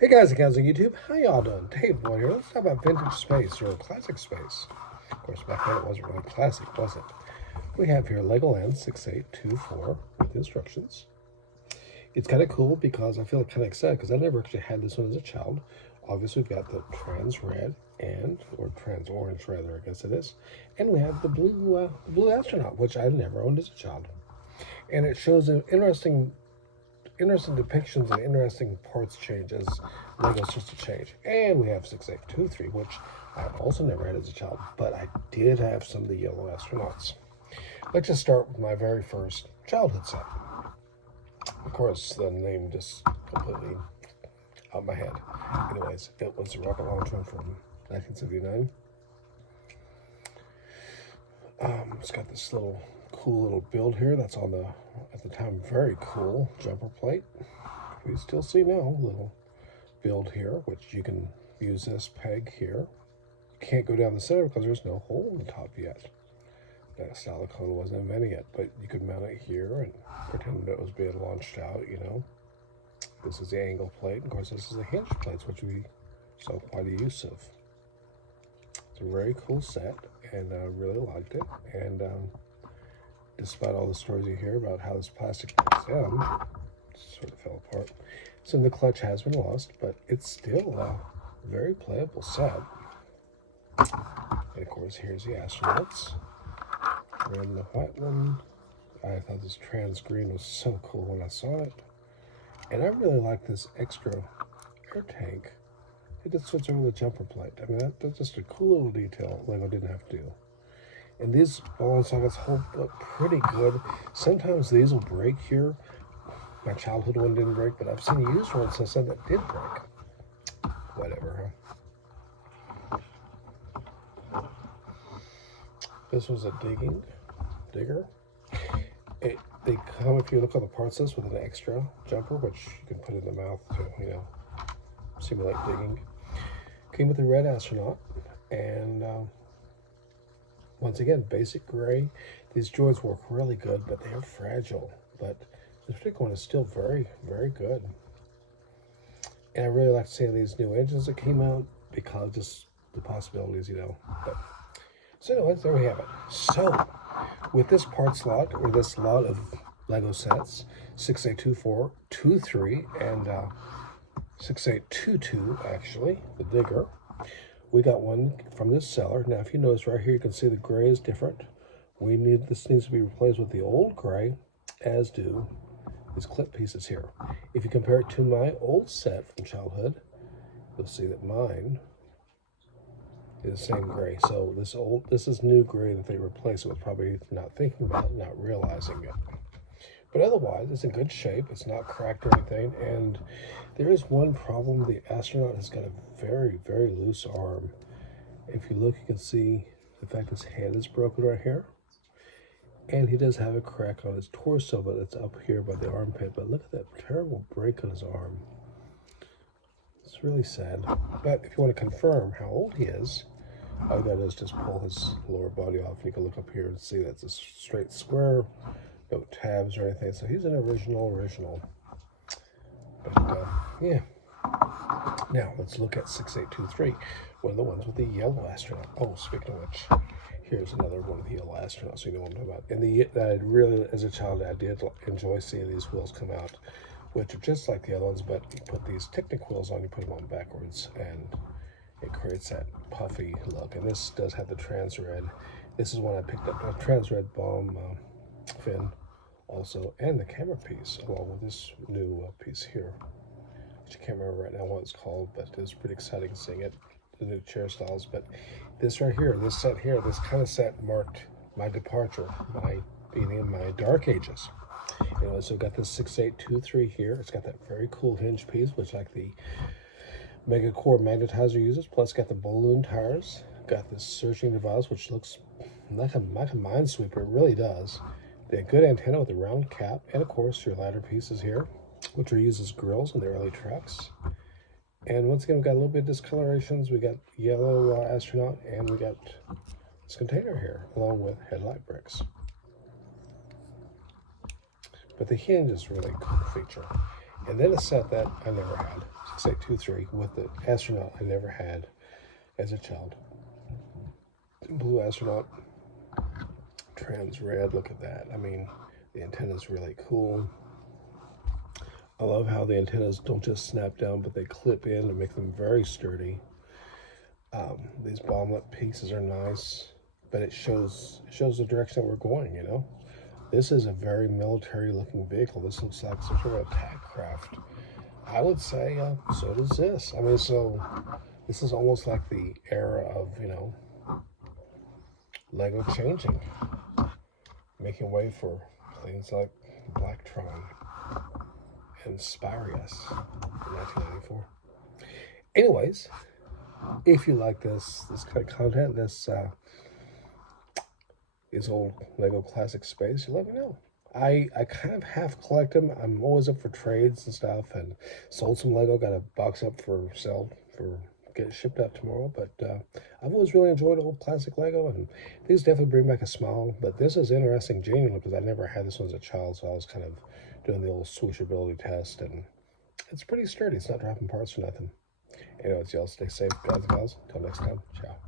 Hey guys and gals on YouTube, how y'all doing? Dave Boy here. Let's talk about vintage space or classic space. Of course, back then it wasn't really classic, was it? We have here Legoland 6824 with instructions. It's kind of cool because I feel kind of excited because I never actually had this one as a child. Obviously, we've got the trans red or trans orange rather, I guess it is, and we have the blue astronaut, which I never owned as a child. And it shows an interesting depictions and interesting parts changes. Lego's just a change. And we have 6823, which I also never had as a child, but I did have some of the yellow astronauts. Let's just start with my very first childhood set. Of course, the name just completely out of my head. Anyways, it was a rocket launcher from 1979. It's got this cool little build here that's on the, at the time, very cool jumper plate. We still see now, little build here, which you can use this peg here. You can't go down the center because there's no hole in the top yet. That silicone wasn't invented yet, but you could mount it here and pretend that it was being launched out, you know. This is the angle plate. Of course, this is the hinge plates, which we saw quite a use of. It's a very cool set, and I really liked it. And despite all the stories you hear about how this plastic breaks down, it sort of fell apart. So the clutch has been lost, but it's still a very playable set. And of course, here's the astronauts. And the white one, I thought this trans green was so cool when I saw it. And I really like this extra air tank. It just fits over the jumper plate. I mean, that's just a cool little detail Lego didn't have to do. And these ball and sockets hold up pretty good. Sometimes these will break here. My childhood one didn't break, but I've seen used ones since then that did break. Whatever, huh? This was a digger. They come, if you look on the parts list, with an extra jumper, which you can put in the mouth to, you know, simulate digging. Came with a red astronaut, and once again, basic gray. These joints work really good, but they are fragile. But this particular one is still very, very good. And I really like to see these new engines that came out because just the possibilities, you know. But, so anyways, there we have it. So, with this part slot, or this lot of Lego sets, 6824, 23, and 6822, actually, the digger. We got one from this seller. Now, if you notice right here, you can see the gray is different. This needs to be replaced with the old gray, as do these clip pieces here. If you compare it to my old set from childhood, you'll see that mine is the same gray. So this is new gray that they replaced it with, probably not thinking about it, not realizing it. But otherwise, it's in good shape. It's not cracked or anything. And there is one problem. The astronaut has got a very, very loose arm. If you look, you can see the fact his head is broken right here. And he does have a crack on his torso, but it's up here by the armpit. But look at that terrible break on his arm. It's really sad. But if you want to confirm how old he is, all you gotta do is just pull his lower body off. You can look up here and see that's a straight square. No tabs or anything, so he's an original. But yeah. Now let's look at 6823, one of the ones with the yellow astronaut. Oh, speaking of which, here's another one of the yellow astronauts. So you know what I'm talking about. And I really, as a child, I did enjoy seeing these wheels come out, which are just like the other ones, but you put these Technic wheels on, you put them on backwards, and it creates that puffy look. And this does have the trans red. This is one I picked up, a trans red bomb fin also, and the camera piece along with this new piece here, which I can't remember right now what it's called, but it was pretty exciting seeing it, the new chair styles. But this right here, this set here, this kind of set marked my departure, my being in my dark ages. Anyway, so got this 6823 here. It's got that very cool hinge piece, which like the Mega Core magnetizer uses, plus got the balloon tires, got this searching device, which looks like a minesweeper. It really does. The good antenna with a round cap, and of course your ladder pieces here, which are used as grills in the early trucks. And once again, we got a little bit of discolorations. We got yellow astronaut, and we got this container here, along with headlight bricks. But the hinge is really a cool feature. And then a set that I never had, 6823, with the astronaut I never had as a child. Blue astronaut, trans red, look at that. I mean, the antenna's really cool. I love how the antennas don't just snap down, but they clip in and make them very sturdy. These bomblet pieces are nice, but it shows the direction that we're going, you know? This is a very military-looking vehicle. This looks like some sort of attack craft. I would say so does this. I mean, so this is almost like the era of, you know, Lego changing, making way for things like Blacktron and Spyrius in 1994. Anyways, if you like this kind of content, this old Lego Classic Space, you let me know. I kind of half collect them. I'm always up for trades and stuff, and sold some Lego. Got a box up for sale for get shipped out tomorrow. But I've always really enjoyed old classic Lego, and these definitely bring back a smile. But this is interesting, genuinely, because I never had this one as a child, so I was kind of doing the old swishability test, and it's pretty sturdy. It's not dropping parts or nothing. Anyways, y'all stay safe, guys and gals. Until next time, ciao.